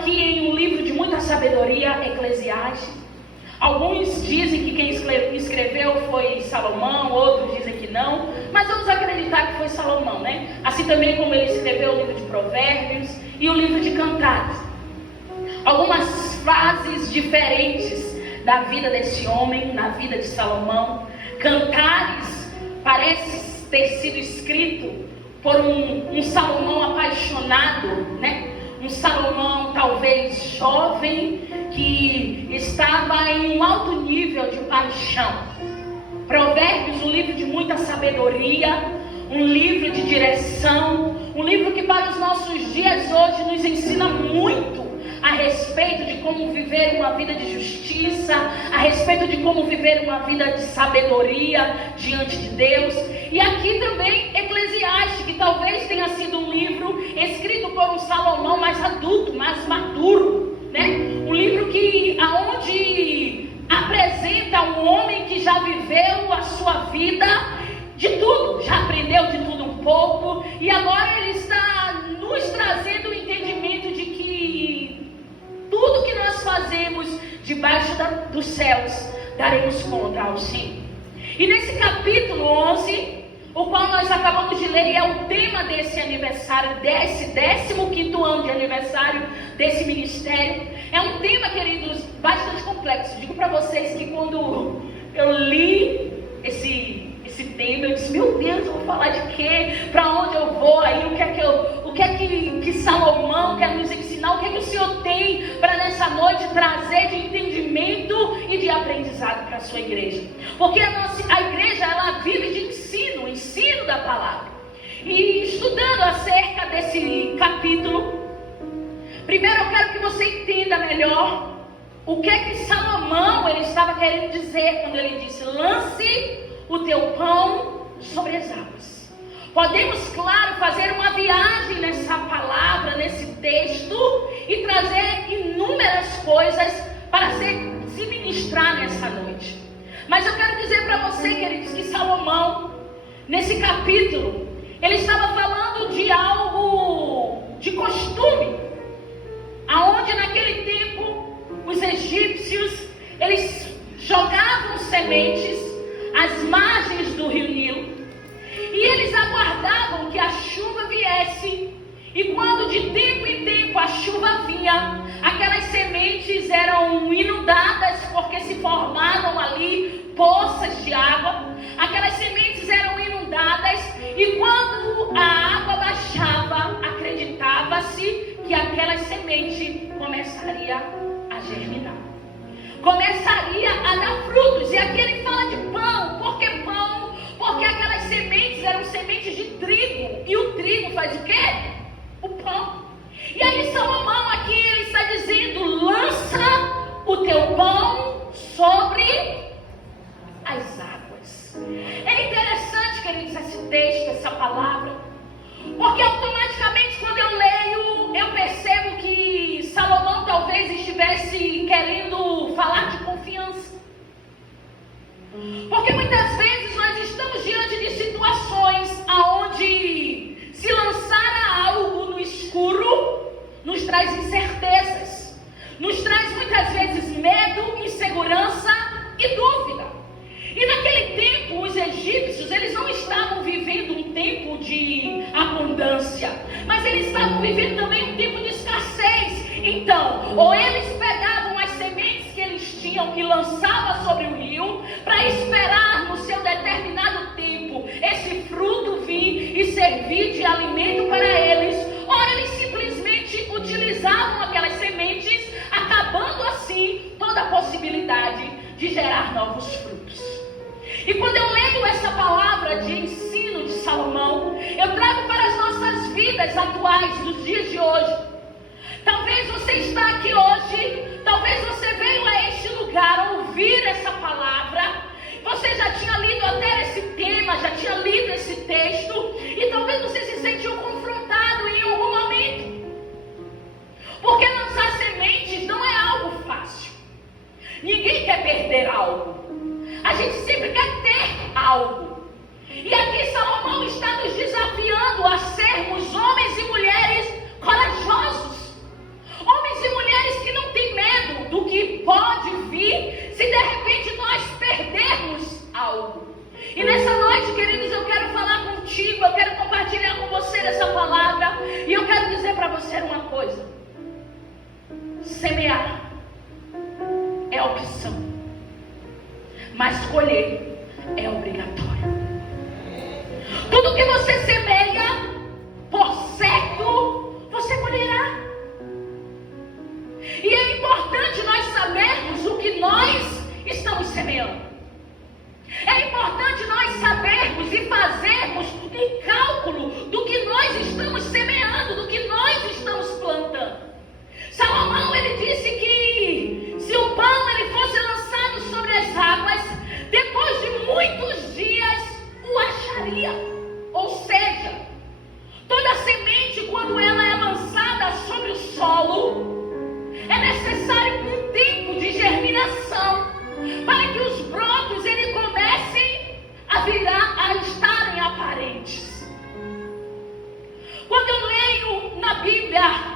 aqui em um livro de muita sabedoria, Eclesiastes. Alguns dizem que quem escreveu foi Salomão, outros dizem que não, mas vamos acreditar que foi Salomão, né? Assim também como ele escreveu o livro de Provérbios e o livro de Cantares. Algumas frases diferentes da vida desse homem, na vida de Salomão. Cantares parece ter sido escrito por um Salomão apaixonado, né? Um Salomão talvez jovem, que estava em um alto nível de paixão. Provérbios, um livro de muita sabedoria, um livro de direção, um livro que para os nossos dias hoje nos ensina muito a respeito de como viver uma vida de justiça, a respeito de como viver uma vida de sabedoria diante de Deus. E aqui também Eclesiastes, que talvez tenha sido um livro escrito por um Salomão mais adulto, mais maduro, né? Um livro aonde apresenta um homem que já viveu a sua vida de tudo, já aprendeu de tudo um pouco, e agora ele está nos trazendo o entendimento de que tudo que nós fazemos debaixo dos céus daremos conta ao Senhor. E nesse capítulo 11, o qual nós acabamos de ler, e é o tema desse aniversário, desse 15º ano de aniversário desse ministério. É um tema, queridos, bastante complexo. Digo para vocês que quando eu li esse tema, eu disse, meu Deus, eu vou falar de quê? Para onde eu vou aí? O que é que Salomão quer nos ensinar? O que é que o Senhor tem para nessa noite trazer de entendimento e de aprendizado para a sua igreja? Porque a igreja, ela vive de ensino da palavra. E estudando acerca desse capítulo, primeiro eu quero que você entenda melhor o que é que Salomão ele estava querendo dizer quando ele disse, lance o teu pão sobre as águas. Podemos, claro, fazer uma viagem nessa palavra, nesse texto, e trazer inúmeras coisas para se ministrar nessa noite. Mas eu quero dizer para você, queridos, que Salomão, nesse capítulo, ele estava falando de algo de costume, aonde naquele tempo os egípcios, eles jogavam sementes às margens do rio Nilo, e eles aguardavam que a chuva viesse, e quando de tempo em tempo a chuva vinha, aquelas sementes eram inundadas, porque se formavam ali poças de água, aquelas sementes eram inundadas, e quando a água baixava, acreditava-se que aquela semente começaria a germinar, começaria a dar frutos. E aqui ele fala de pão. Por que pão? Porque aquelas sementes eram sementes de trigo, e o trigo faz o quê? O pão. E aí Salomão aqui ele está dizendo, lança o teu pão sobre as águas. É interessante, queridos, esse texto, essa palavra, porque automaticamente quando eu leio, eu percebo que Salomão talvez estivesse querendo falar de confiança. Porque muitas vezes nós estamos diante de situações aonde se lançar algo no escuro nos traz incertezas, nos traz muitas vezes medo, insegurança e dúvida. E naquele tempo os egípcios, eles não estavam vivendo um tempo de abundância, mas eles estavam vivendo também um tempo de escassez. Então, ou eles pegavam as sementes que eles tinham e lançavam sobre o rio, para esperar no seu determinado tempo esse fruto vir e servir de alimento para eles, ou eles simplesmente utilizavam aquelas sementes, acabando assim toda a possibilidade de gerar novos frutos. E quando eu leio essa palavra de ensino de Salomão, eu trago para as nossas vidas atuais, dos dias de hoje. Talvez você está aqui hoje, talvez você veio a este lugar ouvir essa palavra, você já tinha lido até esse tema, já tinha lido esse texto, e talvez você se sentiu confrontado em algum momento. Porque lançar sementes não é algo fácil. Ninguém quer perder algo. A gente sempre quer ter algo. E aqui Salomão está nos desafiando a sermos homens e mulheres corajosos. Homens e você uma coisa: semear é opção, mas colher é obrigatório. Tudo que você semeia, por certo, você colherá. E é importante nós sabermos o que nós estamos semeando. É importante nós sabermos e fazermos um cálculo do que nós estamos semeando, do que nós estamos plantando. Salomão, ele disse que se o pão ele fosse lançado sobre as águas, depois de muitos dias o acharia. Ou seja, toda semente, quando ela é lançada sobre o solo, é necessário um tempo de germinação para que os brotos ele comecem a virar, a estarem aparentes. Quando eu leio na Bíblia